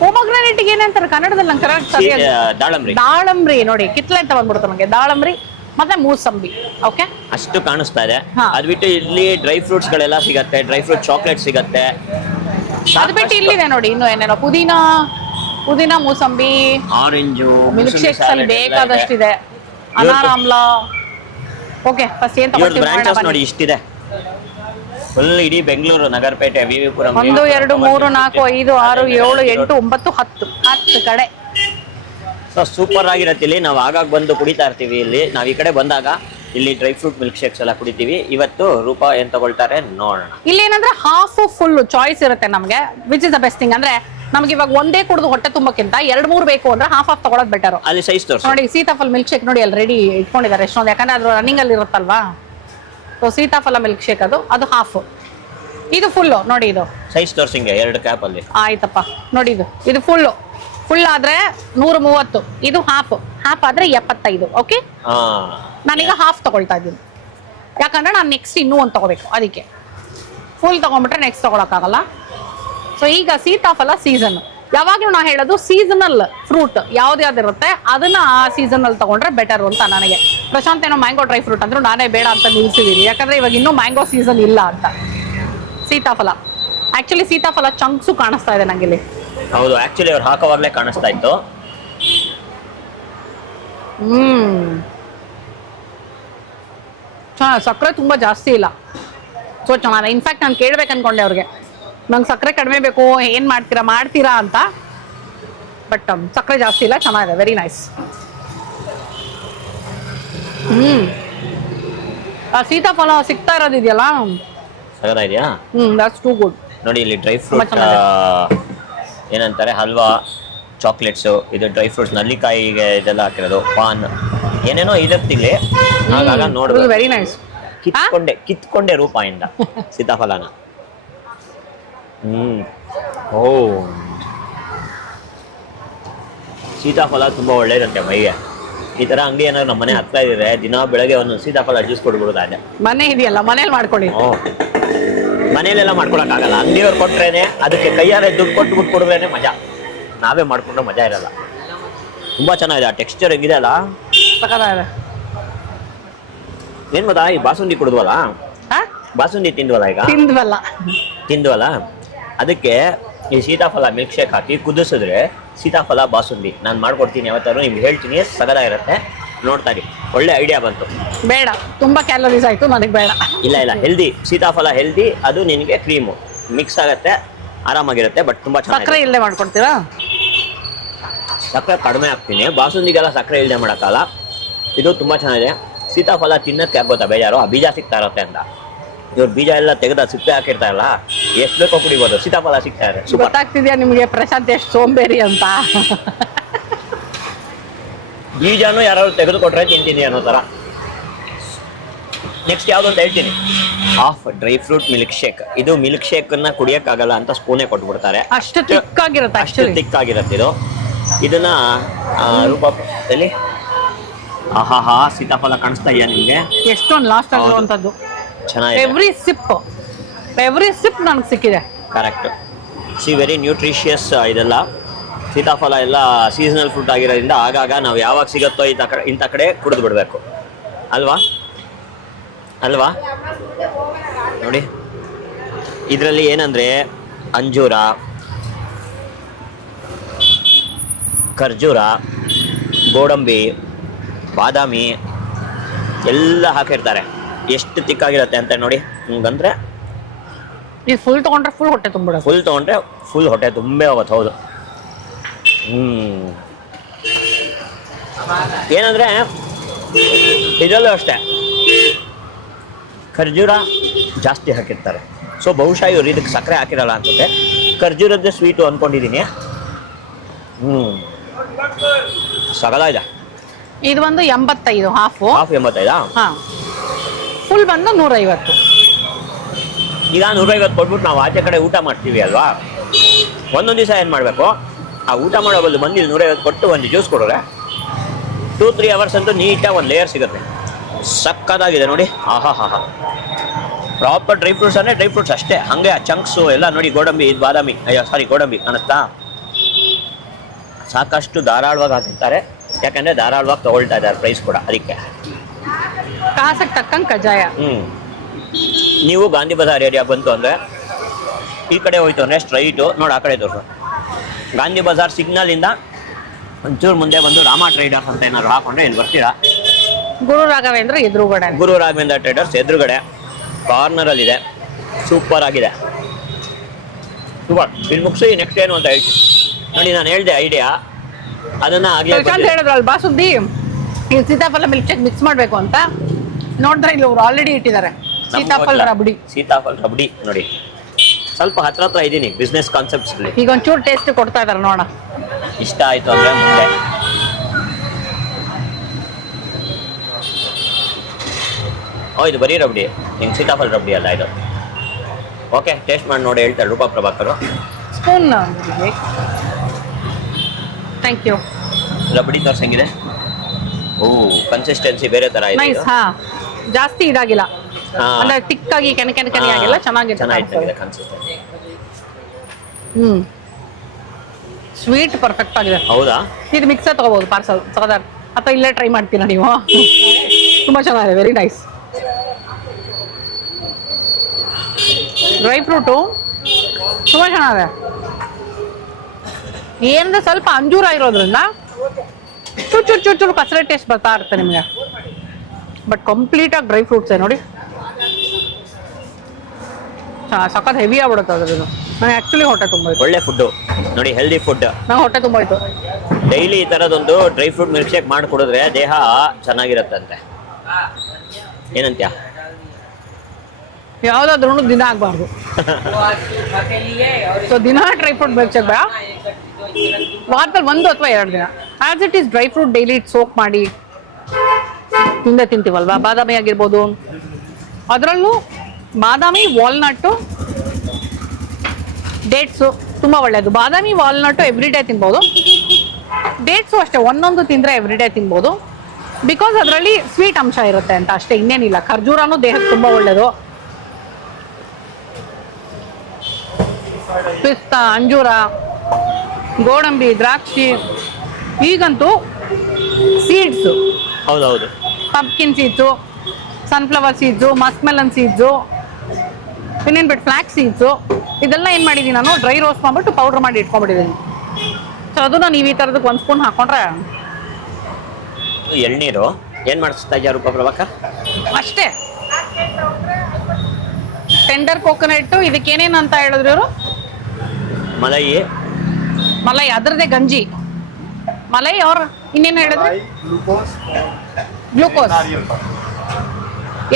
ಪೊಮಗ್ರಾನೇಟ್ಗೆ ಏನಂತಾರೆ ಕನ್ನಡದಲ್ಲಿ ನಂಗೆ ಕರೆಕ್ಟ್ ಸರಿಯಾಗಿ ದಾಳಂಬ್ರಿ. ದಾಳಂಬ್ರಿ ನೋಡಿ ಕಿತ್ಲೆ ಅಂತ ಬಂದ್ಬಿಡುತ್ತೆ ನನಗೆ. ದಾಳಂಬ್ರಿ ಮತ್ತೆ ಮೂಸಂಬಿ. ಓಕೆ, ಅಷ್ಟು ಕಾಣಿಸ್ತಾ ಇದೆ. ಹಾ. ಅದ್ ಬಿಟ್ಟು ಇಲ್ಲಿ ಡ್ರೈ ಫ್ರೂಟ್ಸ್ ಗಳೆಲ್ಲ ಸಿಗತ್ತೆ, ಡ್ರೈ ಫ್ರೂಟ್ ಚಾಕ್ಲೇಟ್ ಸಿಗತ್ತೆ. ಅದು ಬಿಟ್ಟು ಇಲ್ಲಿದೆ ನೋಡಿ ಇನ್ನು ಏನೇನೋ ಪುದೀನಾ ಮೂಸಂಬಿ, ಆರೆಂಜು, ಮಿಲ್ಕ್ ಶೇಕ್ಸ್ ಅಲ್ಲಿ ಬೇಕಾದಷ್ಟಿದೆ. ಅನಾರಾಮ್ಲ. ಓಕೆ, ಫಸ್ಟ್ ಏನ್ ಇವ್ರದ್ದು ತಗೊಳ್ತೀವಿ ಬ್ರಾಂಚಸ್ ನೋಡಿ ಇಷ್ಟಿದೆ. ಫುಲ್ ಇಡೀ ಬೆಂಗಳೂರು, ನಗರಪೇಟೆ, ವಿವಿಪುರಂ. 1 2 3 4 5 6 7 8 9 10 ಕಡೆ. ಸೊ ಸೂಪರ್ ಆಗಿರತ್ತೆ. ಇಲ್ಲಿ ನಾವು ಆಗಾಗ ಬಂದು ಕುಡಿತಾ ಇರ್ತೀವಿ. ಇಲ್ಲಿ ನಾವ್ ಈ ಕಡೆ ಬಂದಾಗ ಇಲ್ಲಿ ಡ್ರೈ ಫ್ರೂಟ್ ಮಿಲ್ಕ್ ಶೇಕ್ಸ್ ಎಲ್ಲ ಕುಡಿತೀವಿ. ಇವತ್ತು ರೂಪಾ ಏನ್ ತಗೊಳ್ತಾರೆ ನೋಡೋಣ. ಇಲ್ಲಿ ಏನಂದ್ರೆ ಹಾಫ್ ಫುಲ್ ಚಾಯ್ಸ್ ಇರುತ್ತೆ ನಮಗೆ, which is the best thing. ಅಂದ್ರೆ ನಮ್ಗೆ ಇವಾಗ ಒಂದೇ ಕುಡಿದು ಹೊಟ್ಟೆ ತುಂಬಕ್ಕಿಂತ 2-3 ಬೇಕು ಅಂದ್ರೆ ಹಾಫ್ ತಗೊಳೋದು ಬೆಟರ್. ಅಲ್ಲಿ ಸೈಜ್ ತೋರಿಸಿ ನೋಡಿ, ಸೀತಾಫಲ ಮಿಲ್ಕ್ ಶೇಕ್ ನೋಡಿ ಅಲ್ಲಿ ರೆಡಿ ಇಟ್ಕೊಂಡಿದ್ದಾರೆ ಎಷ್ಟೊಂದು, ಯಾಕಂದ್ರೆ ಅದು ರನ್ನಿಂಗ್ ಅಲ್ಲಿ ಇರುತ್ತಲ್ವಾ. ಸೊ ಸೀತಾಫಲ ಮಿಲ್ಕ್ ಶೇಕ್ ಅದು ಹಾಫ್, ಇದು ಫುಲ್ ನೋಡಿ. ಇದು ಸೈಜ್ ತೋರಿಸಿಂಗೆ 2 ಕ್ಯಾಪ್ ಅಲ್ಲಿ ಆಯ್ತಪ್ಪ ನೋಡಿ. ಇದು ಫುಲ್ ಆದ್ರೆ 130, ಇದು ಹಾಫ್ ಆದ್ರೆ 75. ಓಕೆ, ನಾನೀಗ ಹಾಫ್ ತಗೊಳ್ತಾ ಇದ್ದೀನಿ ಯಾಕಂದ್ರೆ ನಾನು ನೆಕ್ಸ್ಟ್ ಇನ್ನೂ ಒಂದು ತಗೋಬೇಕು. ಅದಕ್ಕೆ ಫುಲ್ ತಗೊಂಡ್ಬಿಟ್ರೆ ನೆಕ್ಸ್ಟ್ ತಗೊಳಕ್ಕಾಗಲ್ಲ. ಸೊ ಈಗ ಸೀತಾಫಲ ಸೀಸನ್, ಯಾವಾಗ್ಲೂ ನಾ ಹೇಳೋದು ಸೀಸನಲ್ ಫ್ರೂಟ್ ಯಾವ್ದಿರುತ್ತೆ ಅದನ್ನ ಆ ಸೀಸನ್ ಅಲ್ಲಿ ತಗೊಂಡ್ರೆ ಬೆಟರ್ ಅಂತ ನನಗೆ. ಪ್ರಶಾಂತ್ ಏನೋ ಮ್ಯಾಂಗೋ ಡ್ರೈ ಫ್ರೂಟ್ ಅಂದ್ರು, ನಾನೇ ಬೇಡ ಅಂತ ನಿಲ್ಸಿದೀನಿ ಯಾಕಂದ್ರೆ ಇವಾಗ ಇನ್ನೂ ಮ್ಯಾಂಗೋ ಸೀಸನ್ ಇಲ್ಲ ಅಂತ. ಸೀತಾಫಲ ಆಕ್ಚುಲಿ ಸೀತಾಫಲ ಚಂಕ್ಸು ಕಾಣಿಸ್ತಾ ಇದೆ ನಂಗೆ ಇಲ್ಲಿ. ಹೌದು, ಆಕ್ಚುಲಿ ಅವ್ರು ಹಾಕೋವಾಗ್ಲೇ ಕಾಣಿಸ್ತಾ ಇತ್ತು. ಸಕ್ಕರೆ ತುಂಬಾ ಜಾಸ್ತಿ ಇಲ್ಲ. ಸೊ ಚೆನ್ನಾಗಿದೆ. ಇನ್ಫ್ಯಾಕ್ಟ್ ನಾನು ಕೇಳ್ಬೇಕು ಅನ್ಕೊಂಡೆ ಅವ್ರಿಗೆ, ನಂಗೆ ಸಕ್ಕರೆ ಕಡಿಮೆ ಬೇಕು, ಏನ್ ಮಾಡ್ತೀರಾ ಅಂತ. ಬಟ್ ಸಕ್ಕರೆ ಜಾಸ್ತಿ ಇಲ್ಲ, ಚೆನ್ನಾಗಿದೆ, ವೆರಿ ನೈಸ್. ಆ ಸೀತಾಫಲ ಸಿಗ್ತಾ ಇರೋದಿದೆಯಲ್ಲ, ಸಗದ ಇದೆಯಾ? That's too good. ನೋಡಿ ಇಲ್ಲಿ ಡ್ರೈ ಫ್ರೂಟ್ ಏನಂತಾರೆ, ಹಲ್ವಾ, ಚಾಕ್ಲೇಟ್ಸ್, ಇದು ಡ್ರೈ ಫ್ರೂಟ್ಸ್, ನಲ್ಲಿಕಾಯಿಗೆ ಇದೆಲ್ಲ ಹಾಕಿರೋದು, ಪಾನ್, ಏನೇನೋ ಇರುತ್ತಿಲ್ಲ. ಆಗಾಗ ನೋಡ್ಬೇಕು. Very nice. ಕಿತ್ಕೊಂಡೆ ರೂಪಾಯಿಂದ ಸೀತಾಫಲನ. ಓ, ಸೀತಾಫಲ ತುಂಬಾ ಒಳ್ಳೇದಂತೆ ಮೈಗೆ. ಈ ತರ ಅಂಗಡಿ ಏನಾದ್ರು ನಮ್ಮ ಮನೆ ಹತ್ರ ಇದ್ರೆ ದಿನ ಬೆಳಗ್ಗೆ ಒಂದು ಸೀತಾಫಲ ಜ್ಯೂಸ್ ಕೊಡ್ಬಿಡುದು. ಅದೇ ಮನೆ ಇದೆಯಲ್ಲ, ಮನೇಲಿ ಮಾಡ್ಕೊಳ್ಳಿ. ಮನೇಲೆಲ್ಲ ಮಾಡ್ಕೊಳಕ್ ಆಗಲ್ಲ, ಅಂಗಡಿಯವ್ರು ಕೊಟ್ರೇನೆ ಅದಕ್ಕೆ ಕೈಯಾರೆ ದುಡ್ಡು ಕೊಟ್ಟು ಕೊಡ್ರೇನೆ ಮಜಾ. ನಾವೇ ಮಾಡ್ಕೊಂಡ್ರೆ ಮಜಾ ಇರಲ್ಲ. ತುಂಬಾ ಚೆನ್ನಾಗಿದೆ. ಆ ಟೆಕ್ಸ್ಚರ್ ಹೆಂಗಿದೆ ಅಲ್ಲ, ಸಕ್ಕತ್ತಾಗಿದೆ. ಏನ್ ಗೊತ್ತಾ, ಈ ಬಾಸುಂದಿ ಕುಡಿದ್ವಲ್ಲ, ಬಾಸುಂದಿ ತಿಂದ್ವಲ್ಲ, ಈಗ ತಿಂದ್ವಲ್ಲ, ಅದಕ್ಕೆ ಈ ಸೀತಾಫಲ ಮಿಲ್ಕ್ ಶೇಕ್ ಹಾಕಿ ಕುದಿಸಿದ್ರೆ ಸೀತಾಫಲ ಬಾಸುಂದಿ ನಾನು ಮಾಡ್ಕೊಡ್ತೀನಿ. ಯಾವತ್ತಾರು ನಿಮ್ಗೆ ಹೇಳ್ತೀನಿ, ಸಗದಾಗಿರುತ್ತೆ. ನೋಡ್ತಾ ಇರಿ, ಒಳ್ಳೆ ಐಡಿಯಾ ಬಂತು. ಬೇಡ, ತುಂಬಾ ಕ್ಯಾಲರೀಸ್ ಆಯ್ತು, ನನಗೆ ಬೇಡ. ಇಲ್ಲ ಹೆಲ್ದಿ, ಸೀತಾಫಲ ಹೆಲ್ದಿ, ಅದು ನಿನಗೆ ಕ್ರೀಮು ಮಿಕ್ಸ್ ಆಗತ್ತೆ, ಆರಾಮಾಗಿರುತ್ತೆ. ಬಟ್ ತುಂಬಾ ಚೆನ್ನಾಗಿ. ಸಕ್ಕರೆ ಇಲ್ಲದೆ ಮಾಡ್ಕೊಡ್ತೀರಾ? ಸಕ್ಕರೆ ಕಡಿಮೆ ಹಾಕ್ತೀನಿ, ಬಾಸುಂದಿಗೆಲ್ಲ ಸಕ್ಕರೆ ಇಲ್ಲದೆ ಮಾಡೋಕ್ಕಲ್ಲ. ಇದು ತುಂಬಾ ಚೆನ್ನಾಗಿದೆ. ಸೀತಾಫಲ ತಿನ್ನಕ್ಕೆ ಗೊತ್ತಾ ಬೇಜಾರು, ಆ ಬೀಜ ಸಿಗ್ತಾ ಇರುತ್ತೆ ಅಂತ. ಇವ್ರು ಬೀಜ ಎಲ್ಲ ತೆಗೆದ ಸಿಪ್ಪೆ ಹಾಕಿರ್ತಾರಲ್ಲ, ಎಷ್ಟು ಬೇಕೋ ಕುಡಿಬೋದು. ಸೀತಾಫಲ ಸಿಗ್ತಾ ಇದೆ. ಗೊತ್ತಾಗ್ತಿದ್ಯಾ ನಿಮ್ಗೆ ಪ್ರಶಾಂತ್ ಎಷ್ಟು ಸೋಂಬೇರಿ ಅಂತ? ಬೀಜನೂ ಯಾರು ತೆಗೆದುಕೊಟ್ರೆ ತಿಂತೀನಿ ಅನ್ನೋ ತರ. ನೆಕ್ಸ್ಟ್ ಯಾವ್ದು ಅಂತ ಹೇಳ್ತೀನಿ, half dry fruit milk shake. ಇದು ಮಿಲ್ಕ್ ಶೇಕ್ ಅನ್ನ ಕುಡಿಯಕ್ಕಾಗಲ್ಲ ಅಂತ ಸ್ಪೂನೇ ಕೊಟ್ಬಿಡ್ತಾರೆ, ಅಷ್ಟು ತಿಕ್ಕಾಗಿರುತ್ತೆ. ಅಷ್ಟು ತಿಕ್ಕಾಗಿರುತ್ತೆ ಇದು. ಇದನ್ನ ರೂಪದಲ್ಲಿ ಆಹಾ ಸೀತಾಫಲ ಕಾಣಿಸ್ತಾ ಇದೆಯಾ ನಿಮ್ಗೆ? ಎಷ್ಟೊಂದು ಲಾಸ್ಟ್ ಆಗಿರುವಂತದ್ದು ಚೆನ್ನಾಗಿದೆ. ಎವ್ರಿ ಸಿಪ್ ನನಗೆ ಸಿಕ್ಕಿದೆ. ಕರೆಕ್ಟ್. ವೆರಿ ನ್ಯೂಟ್ರಿಷಿಯಸ್ ಇದೆಲ್ಲ. ಸೀತಾಫಲ ಎಲ್ಲ ಸೀಸನಲ್ ಫ್ರೂಟ್ ಆಗಿರೋದ್ರಿಂದ ಆಗಾಗ ನಾವು ಯಾವಾಗ ಸಿಗುತ್ತೋ ಇಂಥ ಕಡೆ ಕುಡಿದು ಬಿಡಬೇಕು ಅಲ್ವಾ? ನೋಡಿ, ಇದರಲ್ಲಿ ಏನಂದ್ರೆ ಅಂಜೂರ, ಖರ್ಜೂರ, ಗೋಡಂಬಿ, ಬಾದಾಮಿ ಎಲ್ಲ ಹಾಕಿರ್ತಾರೆ. ಎಷ್ಟು ತಿಕ್ಕಾಗಿರುತ್ತೆ ಅಂತ ನೋಡಿ. ಹಂಗಂದ್ರೆ ಇದು ಫುಲ್ ತಗೊಂಡ್ರೆ ಫುಲ್ ಹೊಟ್ಟೆ ತುಂಬಿಡ. ಫುಲ್ ತಗೊಂಡ್ರೆ ಫುಲ್ ಹೊಟ್ಟೆ ತುಂಬೇ ಹೋಗುತ್ತೆ. ಹೌದು. ಏನಂದ್ರೆ ಇದರಲ್ಲೂ ಅಷ್ಟೇ ಖರ್ಜೂರ ಜಾಸ್ತಿ ಹಾಕಿರ್ತಾರೆ. ಸೊ ಬಹುಶಃ ಇವ್ರು ಇದಕ್ಕೆ ಸಕ್ಕರೆ ಹಾಕಿರಲ್ಲ ಅನ್ಸುತ್ತೆ. ಖರ್ಜೂರದ್ದೇ ಸ್ವೀಟು ಅನ್ಕೊಂಡಿದ್ದೀನಿ. ಸಗದಾಗಿದೆ. ಇದು ಒಂದು 85, ಹಾಫ್ 85. ಫುಲ್ ಬಂದು 150. ಈಗ 150 ಕೊಟ್ಬಿಟ್ಟು ನಾವು ಆಚೆ ಕಡೆ ಊಟ ಮಾಡ್ತೀವಿ ಅಲ್ವಾ, ಒಂದೊಂದು ದಿವಸ ಏನು ಮಾಡಬೇಕು, ಆ ಊಟ ಮಾಡೋ ಬದಲು ಬಂದು 150 ಕೊಟ್ಟು ಒಂದು ಜ್ಯೂಸ್ ಕೊಡೋರೆ 2-3 ಅವರ್ಸ್ ಅಂತೂ ನೀಟಾಗಿ ಒಂದು ಲೇಯರ್ ಸಿಗುತ್ತೆ. ಸಕ್ಕದಾಗಿದೆ ನೋಡಿ. ಆಹಾ ಪ್ರಾಪರ್ ಡ್ರೈ ಫ್ರೂಟ್ಸ್ ಅಂದರೆ ಡ್ರೈ ಫ್ರೂಟ್ಸ್ ಅಷ್ಟೇ. ಹಾಗೆ ಆ ಚಂಕ್ಸು ಎಲ್ಲ ನೋಡಿ. ಗೋಡಂಬಿ, ಇದು ಬಾದಾಮಿ, ಗೋಡಂಬಿ ಕಾಣಿಸ್ತಾ? ಸಾಕಷ್ಟು ಧಾರಾಳವಾಗಿ ಹಾಕಿರ್ತಾರೆ, ಯಾಕಂದ್ರೆ ಧಾರಾಳವಾಗಿ ತಗೊಳ್ತಾ ಇದ್ದಾರೆ ಪ್ರೈಸ್ ಕೂಡ ಅದಕ್ಕೆ. ಕಾಸಕ್ಕೆ ತಕ್ಕಂಗೆ ಕಜ್ಜಾಯ. ನೀವು ಗಾಂಧಿ ಬಜಾರ್ ಏರಿಯಾ ಬಂತು ಅಂದರೆ ಈ ಕಡೆ ಹೋಯ್ತು ಅಂದರೆ ಸ್ಟ್ರೈಟು ನೋಡಿ ಆ ಕಡೆ ತೋರಿಸು. ಗಾಂಧಿ ಬಜಾರ್ ಸಿಗ್ನಲಿಂದ ಒಂಚೂರು ಮುಂದೆ ಬಂದು ರಾಮ ಟ್ರೇಡರ್ಸ್ ಅಂತ ಏನಾದ್ರು ಹಾಕೊಂಡ್ರೆ ಇಲ್ಲಿ ಬರ್ತೀರಾ. ಗುರು ರಾಘವೇಂದ್ರ ಎದುರುಗಡೆ. ಗುರು ರಾಘವೇಂದ್ರ ಟ್ರೇಡರ್ಸ್ ಎದುರುಗಡೆ ಕಾರ್ನರಲ್ಲಿದೆ. ಸೂಪರ್ ಆಗಿದೆ. ಸೂಪರ್. ಇಲ್ಲಿ ಮುಗಿಸಿ ನೆಕ್ಸ್ಟ್ ಏನು ಅಂತ ಹೇಳ್ತೀನಿ ನೋಡಿ. ನಾನು ಹೇಳಿದೆ ಐಡಿಯಾ, ಅದನ್ನ ಆಗ್ಲೇ ಹೇಳಿದ್ರಲ್ವಾ ಸುದ್ದಿ, ಇಲ್ಲಿ ಸೀತಾಫಲ ಮಿಲ್ಕ್ ಶೇಕ್ ಮಿಕ್ಸ್ ಮಾಡಬೇಕು ಅಂತ. ನೋಡಿದ್ರೆ ಇಲ್ಲಿ ಅವ್ರು ಆಲ್ರೆಡಿ ಇಟ್ಟಿದ್ದಾರೆ ಸೀತಾಫಲ್ ರಬಡಿ. ಸೀತಾಫಲ್ ರಬಡಿ ನೋಡಿ, ಸ್ವಲ್ಪ ಹತ್ರ ಇದ್ದೀನಿ ಬಿಸ್ನೆಸ್ ಕಾನ್ಸೆಪ್ಟ್ಸ್ ಅಲ್ಲಿ. ಈಗ ಒಂಚೂರು ಟೇಸ್ಟ್ ಕೊಡ್ತಾ ಇದಾರೆ ನೋಡೋಣ. ಇಷ್ಟ ಆಯ್ತು ಅಂದ್ರೆ ಮುಂದೆ. ಇದು ಬರೀ ರಬಡಿ, ಹಿಂಗೆ ಸೀತಾಫಲ್ ರಬಡಿ ಅಲ್ಲ ಇದು. ಓಕೆ, ಟೇಸ್ಟ್ ಮಾಡಿ ನೋಡಿ ಹೇಳ್ತಾರೆ Roopa Prabhakar. Spoon thank you. Rabdi ತೋರ್ಸಂಗಿದೆ. ಓ, ಕನ್ಸಿಸ್ಟೆನ್ಸಿ ಬೇರೆ ತರ ಇದೆ. ನೈಸ್. ಹಾ, ಜಾಸ್ತಿ ಇದಾಗಿಲ್ಲ ಅಂದ್ರೆ ತಿಕ್ಕಾಗಿ ಕೆನೆ ಆಗಿಲ್ಲ. ಚೆನ್ನಾಗಿದೆ ಕನ್ಸಿಸ್ಟೆನ್ಸಿ. ಸ್ವೀಟ್ ಪರ್ಫೆಕ್ಟ್ ಆಗಿದೆ. ಹೌದಾ? ಇದು ಮಿಕ್ಸರ್ ತಗೋಬಹುದು ಪಾರ್ಸಲ್ ಸಕದಾರ್, ಅಥವಾ ಇಲ್ಲೇ ಟ್ರೈ ಮಾಡ್ತೀರಾ ನೀವು? ತುಂಬಾ ಚೆನ್ನಾಗಿದೆ, ವೆರಿ ನೈಸ್. ಡ್ರೈ ಫ್ರೂಟು ತುಂಬಾ ಚೆನ್ನಾಗಿದೆ. ಏನಂದ್ರೆ ಸ್ವಲ್ಪ ಅಂಜೂರ ಇರೋದ್ರಿಂದ ಚೂರು ಕಸರೆ ಟೇಸ್ಟ್ ಬರ್ತಾ ಇರುತ್ತೆ ನಿಮಗೆ. ಬಟ್ ಕಂಪ್ಲೀಟ್ ಆಗಿ ಡ್ರೈ ಫ್ರೂಟ್ಸ್ ನೋಡಿ, ಸಖತ್ ಹೆವಿ ಆಗ್ಬಿಡುತ್ತೆ ಅದ್ರದ್ದು. ನನಗೆ ಆಕ್ಚುಲಿ ಹೊಟ್ಟೆ ತುಂಬೋಯ್ತು. ಒಳ್ಳೆ ಫುಡ್ಡು ನೋಡಿ, ಹೆಲ್ದಿ ಫುಡ್. ನಂಗೆ ಹೊಟ್ಟೆ ತುಂಬೋಯ್ತು. ಡೈಲಿ ಈ ತರದೊಂದು ಡ್ರೈ ಫ್ರೂಟ್ ಮಿಲ್ಕ್ ಶೇಕ್ ಮಾಡಿ ಕುಡಿದ್ರೆ ದೇಹ ಚೆನ್ನಾಗಿರತ್ತಂತೆ. ಏನಂತ್ಯ? ಯಾವ್ದಾದ್ರು ದಿನ ಆಗ್ಬಾರ್ದು. ಸೊ ದಿನ ಡ್ರೈ ಫ್ರೂಟ್ ಮಿಲ್ಕ್ ಶೇಕ್ ಬೇಡ, ವಾರದಲ್ಲಿ 1 ಅಥವಾ 2 ದಿನ as it is dry fruit daily soak ಮಾಡಿ ತಿಂತೀವಲ್ವಾ. ಬಾದಾಮಿ ಆಗಿರ್ಬೋದು, ಅದರಲ್ಲೂ ಬಾದಾಮಿ, ವಾಲ್ನಟ್ಟು, ಡೇಟ್ಸು ತುಂಬ ಒಳ್ಳೆಯದು. ಬಾದಾಮಿ ವಾಲ್ನಟ್ಟು ಎವ್ರಿ ಡೇ ತಿನ್ಬೋದು. ಡೇಟ್ಸು ಅಷ್ಟೇ, ಒಂದೊಂದು ತಿಂದರೆ ಎವ್ರಿ ಡೇ ತಿನ್ಬೋದು. ಬಿಕಾಸ್ ಅದರಲ್ಲಿ ಸ್ವೀಟ್ ಅಂಶ ಇರುತ್ತೆ ಅಂತ ಅಷ್ಟೇ, ಇನ್ನೇನಿಲ್ಲ. ಖರ್ಜೂರನೂ ದೇಹಕ್ಕೆ ತುಂಬ ಒಳ್ಳೆಯದು. ಪಿಸ್ತಾ, ಅಂಜೂರ, ಗೋಡಂಬಿ, ದ್ರಾಕ್ಷಿ, ಈಗಂತೂ ಸೀಡ್ಸು, ಹೌದೌದು, pumpkin seeds, sunflower seeds, muskmelon seeds, ಇನ್ನೇನು ಬಿಟ್ಟು ಫ್ಲಾಕ್ಸ್ ಸೀಡ್ಸು, ಇದೆಲ್ಲ ಏನು ಮಾಡಿದ್ದೀನಿ ನಾನು ಡ್ರೈ ರೋಸ್ಟ್ ಮಾಡ್ಬಿಟ್ಟು ಪೌಡ್ರ್ ಮಾಡಿ ಇಟ್ಕೊಂಡ್ಬಿಟ್ಟಿದ್ದೀನಿ. ಸೊ ಅದನ್ನು ನೀವು ಈ ಥರದಕ್ಕೆ 1 ಸ್ಪೂನ್ ಹಾಕೊಂಡ್ರೆ. ಎಳ್ನೀರು ಏನು ಮಾಡಿಸ್ತಾ ಇದ್ದಾರೆ ರೂಪಾ ಪ್ರಭಾಕರ್? ಅಷ್ಟೇ. ಟೆಂಡರ್ ಕೋಕೋನಟ್, ಇದಕ್ಕೆ ಏನೇನು ಅಂತ ಹೇಳಿದ್ರು ಇವರು? ಮಲೈ, ಅದರದೇ ಗಂಜಿ ಮಲೈ. ಅವ್ರ ಇನ್ನೇನು ಹೇಳಿದ್ರು? ಗ್ಲೂಕೋಸ್,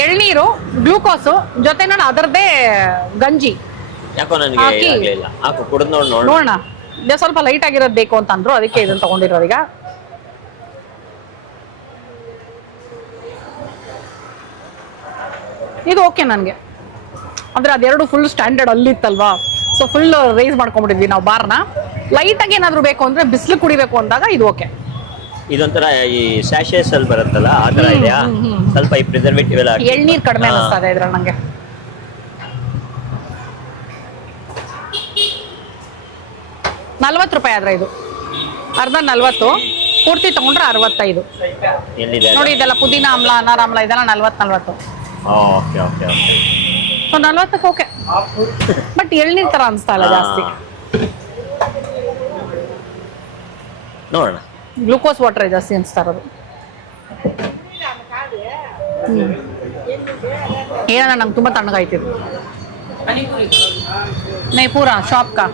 ಎಳ್ನೀರು, ಗ್ಲೂಕೋಸು ಜೊತೆ ನಾನು ಅದರದೇ ಗಂಜಿ. ಯಾಕೋ ನನಗೆ ಕುಡಿದು ನೋಡೋಣ. ಇದು ಸ್ವಲ್ಪ ಲೈಟ್ ಆಗಿರೋದು ಬೇಕು ಅಂತ ಅಂದ್ರು, ಅದಕ್ಕೆ ಇದನ್ನ ತಗೊಂಡಿರೋದು. ಈಗ ಇದು ಓಕೆ ನನಗೆ. ಅಂದ್ರೆ ಅದೆರಡು ಫುಲ್ ಸ್ಟ್ಯಾಂಡರ್ಡ್ ಅಲ್ಲಿತ್ತಲ್ವಾ, ಸೊ ಫುಲ್ ರೈಸ್ ಮಾಡ್ಕೊಂಡ್ಬಿಟ್ಟಿದ್ವಿ ನಾವು ಬಾರ್ನ. ಲೈಟಾಗಿ ಏನಾದ್ರು ಬೇಕು ಅಂದ್ರೆ ಬಿಸಿಲು ಕುಡಿಬೇಕು ಅಂದಾಗ ಇದು ಓಕೆ. ಇದೊಂಥರ ಈ ಸ್ಯಾಶೇಸ್ ಅಲ್ಲಿ ಬರುತ್ತಲ್ಲ ಆ ತರ ಇದೆಯಾ? ಸ್ವಲ್ಪ ಈ ಪ್ರಿಸರ್ವೇಟಿವ್ ಎಲ್ಲ ಎಳ್ನೀರು ಕಡಿಮೆ ಅನಿಸ್ತದೆ ಇದ್ರಲ್ಲಿ ನಂಗೆ. ₹40 ಆದ್ರೆ ಇದು ಅರ್ಧ 40, ಪೂರ್ತಿ ತಗೊಂಡ್ರೆ 65. ನೋಡಿ ಇದೆಲ್ಲ ಪುದೀನ ಆಮ್ಲ, ಅನಾರ ಆಮ್ಲ ಇದೆಲ್ಲ 40. Okay okay okay. ಸೊ 40ಕ್ಕೆ ಓಕೆ. ಬಟ್ ಎಳ್ನೀರು ತರ ಅನಿಸ್ತಾ ಇಲ್ಲ ಜಾಸ್ತಿ. ನೋಡೋಣ. ಗ್ಲೂಕೋಸ್ ವಾಟರ್ ಜಾಸ್ತಿ ಅನಿಸ್ತಾ ಇರೋದು. ಏನೋ ನಂಗೆ ತುಂಬ ತಣ್ಣಗಾಯ್ತಿದ್ದು. नहीं पूरा शॉप का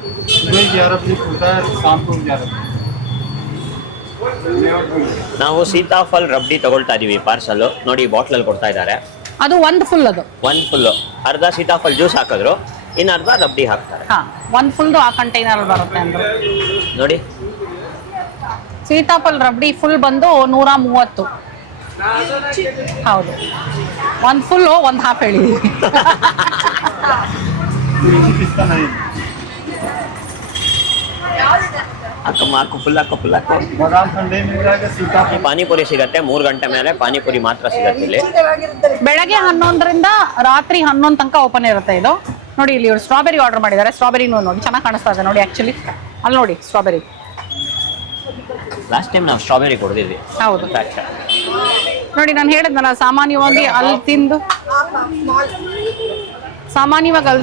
ನಾವು ಸೀತಾಫಲ್ ರಬ್ಡಿ ತಗೊಳ್ತಾ ಇದೀವಿ ಪಾರ್ಸಲ್ ನೋಡಿ, ಬಾಟ್ಲ್ ಅಲ್ಲಿ ಕೊಡ್ತಾ ಇದ್ದಾರೆ. ಅದು ಒಂದು ಫುಲ್, ಅದು ಒಂದು ಫುಲ್. ಅರ್ಧ ಸೀತಾಫಲ್ ಜ್ಯೂಸ್ ಹಾಕಿದ್ರು, ಇನ್ನು ಅರ್ಧ ರಬ್ಡಿ ಹಾಕ್ತಾರೆ. ಹಾ, ಒಂದು ಫುಲ್ದು ಆ ಕಂಟೈನರ್ ಬರುತ್ತೆ ಅಂದ್ರೆ ನೋಡಿ. ಸೀತಾಫಲ್ ರಬ್ಡಿ ಫುಲ್ ಬಂದು 130. ಹೌದು, ಒಂದು ಫುಲ್ಲು ಒಂದು ಹಾಫ್ ಹೇಳಿದೀವಿ. ಹಾಕು ಫುಲ್ ಹಾಕು. ಪಾನಿಪುರಿ ಸಿಗತ್ತೆ 3 ಗಂಟೆ ಮೇಲೆ, ಪಾನಿಪುರಿ ಮಾತ್ರ ಸಿಗತ್ತೆ ಇಲ್ಲಿ. ಬೆಳಗ್ಗೆ 11ರಿಂದ ರಾತ್ರಿ 11 ತನಕ ಓಪನ್ ಇರುತ್ತೆ ಇದು. ನೋಡಿ ಇಲ್ಲಿ ಇವ್ರು ಸ್ಟ್ರಾಬೆರಿ ಆರ್ಡರ್ ಮಾಡಿದ್ದಾರೆ. ಸ್ಟ್ರಾಬೆರಿನೂ ನೋಡಿ ಚೆನ್ನಾಗಿ ಕಾಣಿಸ್ತಾ ಇದೆ ನೋಡಿ. ಆಕ್ಚುಲಿ ಅಲ್ಲಿ ನೋಡಿ ಸ್ಟ್ರಾಬೆರಿ ಲಾಸ್ಟ್ ಟೈಮ್ ನಾವು ಸ್ಟ್ರಾಬೆರಿ ಕೊಡ್ದಿದ್ವಿ. ಹೌದು ನೋಡಿ, ನಾನು ಹೇಳಿದ್ನಲ್ಲ ಸಾಮಾನ್ಯವಾಗಿ ಅಲ್ಲಿ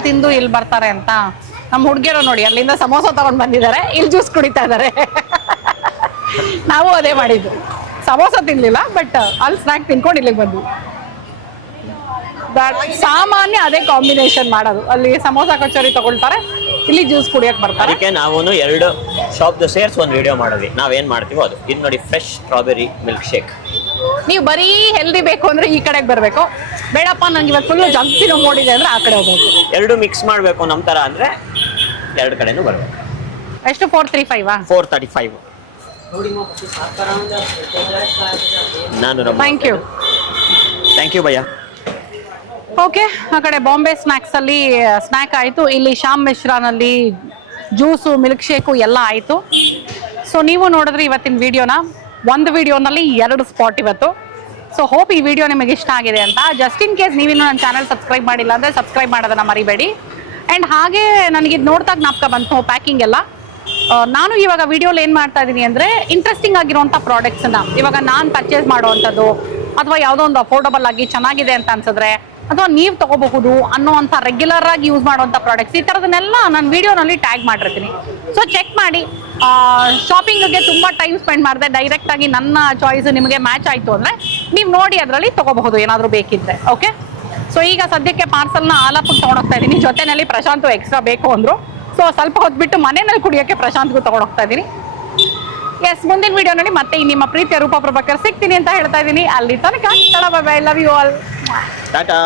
ತಿಂದು ಇಲ್ಲಿ ಬರ್ತಾರೆ ಅಂತ. ನಮ್ಮ ಹುಡುಗಿಯರು ನೋಡಿ ಅಲ್ಲಿಂದ ಸಮೋಸ ತಗೊಂಡ್ ಬಂದಿದ್ದಾರೆ, ಇಲ್ಲಿ ಜ್ಯೂಸ್ ಕುಡಿತಾ ಇದ್ದಾರೆ. ನಾವು ಅದೇ ಮಾಡಿದ್ದು, ಸಮೋಸ ತಿನ್ಲಿಲ್ಲ ಬಟ್ ಅಲ್ಲಿ ಸ್ನಾಕ್ ತಿನ್ಕೊಂಡು ಇಲ್ಲಿಗೆ ಬಂದ್ವಿ. ಸಾಮಾನ್ಯ ಅದೇ ಕಾಂಬಿನೇಷನ್ ಮಾಡೋದು, ಅಲ್ಲಿ ಸಮೋಸ ಕಚೋರಿ ತಗೊಳ್ತಾರೆ, ಇಲ್ಲಿ ಜ್ಯೂಸ್ ಕುಡಿಯಕ್ ಬರ್ತಾರೆ. ಅದಕ್ಕೆ ನಾವು 2 ಶಾಪ್ ಸೇರ್ಸ್ ಒಂದು ವಿಡಿಯೋ ಮಾಡಿದ್ವಿ. ನಾವೇನ್ ಮಾಡ್ತೀವೋ ಅದು. ಇದು ನೋಡಿ ಫ್ರೆಶ್ ಸ್ಟ್ರಾಬೆರಿ ಮಿಲ್ಕ್ ಶೇಕ್. ನೀವು ಬರೀ ಹೆಲ್ದಿ ಬೇಕು ಅಂದ್ರೆ ಈ ಕಡೆಗೆ ಬರಬೇಕು, ಬೇಡಪ್ಪ ನಂಗೆ ಇವತ್ತು ಫುಲ್ ಜಂಕ್ ತಿನ್ನೋ ಮೂಡಿದೆ ಅಂದ್ರೆ ಆ ಕಡೆ ಹೋಗ್ಬೇಕು. 2 ಮಿಕ್ಸ್ ಮಾಡಬೇಕು ನಮ್ಮ ತರ ಅಂದ್ರೆ 2 ಕಡೆನೂ ಬರಬೇಕು. ಎಷ್ಟು 435 435. Thank you bhaiya. ಓಕೆ, ಆ ಕಡೆ ಬಾಂಬೆ ಸ್ನ್ಯಾಕ್ಸ್ ಅಲ್ಲಿ ಸ್ನ್ಯಾಕ್ ಆಯಿತು, ಇಲ್ಲಿ ಶ್ಯಾಮ್ ಮಿಶ್ರಾನಲ್ಲಿ ಜ್ಯೂಸು ಮಿಲ್ಕ್ ಶೇಕು ಎಲ್ಲ ಆಯಿತು. ಸೊ ನೀವು ನೋಡಿದ್ರೆ ಇವತ್ತಿನ ವಿಡಿಯೋನ, ಒಂದು ವಿಡಿಯೋನಲ್ಲಿ 2 ಸ್ಪಾಟ್ ಇವತ್ತು. ಸೊ ಹೋಪ್ ಈ ವಿಡಿಯೋ ನಿಮಗೆ ಇಷ್ಟ ಆಗಿದೆ ಅಂತ. ಜಸ್ಟ್ ಇನ್ ಕೇಸ್ ನೀವಿನ್ನೂ ನನ್ನ ಚಾನಲ್ ಸಬ್ಸ್ಕ್ರೈಬ್ ಮಾಡಿಲ್ಲ ಅಂದರೆ ಸಬ್ಸ್ಕ್ರೈಬ್ ಮಾಡೋದನ್ನ ಮರಿಬೇಡಿ. ಆ್ಯಂಡ್ ಹಾಗೆ ನನಗೆ ಇದು ನೋಡ್ದಾಗ ಜ್ಞಾಪಕ ಬಂತು ಪ್ಯಾಕಿಂಗ್ ಎಲ್ಲ. ನಾನು ಇವಾಗ ವಿಡಿಯೋಲಿ ಏನು ಮಾಡ್ತಾ ಇದ್ದೀನಿ ಅಂದರೆ ಇಂಟ್ರೆಸ್ಟಿಂಗ್ ಆಗಿರುವಂಥ ಪ್ರಾಡಕ್ಟ್ಸನ್ನ ಇವಾಗ ನಾನು ಪರ್ಚೇಸ್ ಮಾಡುವಂಥದ್ದು, ಅಥವಾ ಯಾವುದೋ ಒಂದು ಅಫೋರ್ಡಬಲ್ ಆಗಿ ಚೆನ್ನಾಗಿದೆ ಅಂತ ಅನ್ಸಿದ್ರೆ, ಅಥವಾ ನೀವು ತಗೋಬಹುದು ಅನ್ನೋವಂಥ ರೆಗ್ಯುಲರ್ ಆಗಿ ಯೂಸ್ ಮಾಡುವಂಥ ಪ್ರಾಡಕ್ಟ್ಸ್, ಈ ಥರದನ್ನೆಲ್ಲ ನಾನು ವಿಡಿಯೋನಲ್ಲಿ ಟ್ಯಾಗ್ ಮಾಡಿರ್ತೀನಿ. ಸೊ ಚೆಕ್ ಮಾಡಿ. ಶಾಪಿಂಗ್ಗೆ ತುಂಬ ಟೈಮ್ ಸ್ಪೆಂಡ್ ಮಾಡಿದೆ, ಡೈರೆಕ್ಟಾಗಿ ನನ್ನ ಚಾಯ್ಸ್ ನಿಮಗೆ ಮ್ಯಾಚ್ ಆಯಿತು ಅಂದರೆ ನೀವು ನೋಡಿ ಅದರಲ್ಲಿ ತಗೋಬಹುದು ಏನಾದರೂ ಬೇಕಿದ್ರೆ. ಓಕೆ, ಸೊ ಈಗ ಸದ್ಯಕ್ಕೆ ಪಾರ್ಸಲ್ನ ಆಲಪ್ಪಗೆ ತೊಗೊಂಡೋಗ್ತಾ ಇದ್ದೀನಿ, ಜೊತೆಯಲ್ಲಿ ಪ್ರಶಾಂತ್ ಎಕ್ಸ್ಟ್ರಾ ಬೇಕು ಅಂದರು. ಸೊ ಸ್ವಲ್ಪ ಹೊತ್ಬಿಟ್ಟು ಮನೆಯಲ್ಲಿ ಕುಡಿಯೋಕ್ಕೆ ಪ್ರಶಾಂತ್ಗೂ ತೊಗೊಂಡೋಗ್ತಾ ಇದ್ದೀನಿ. ಎಸ್, ಮುಂದಿನ ವಿಡಿಯೋನಲ್ಲಿ ಮತ್ತೆ ನಿಮ್ಮ ಪ್ರೀತಿಯ ರೂಪ ಪ್ರಭಾಕರ್ ಸಿಗ್ತೀನಿ ಅಂತ ಹೇಳ್ತಾ ಇದ್ದೀನಿ. ಅಲ್ಲಿ ತನಕ bye bye, love you all. Tata.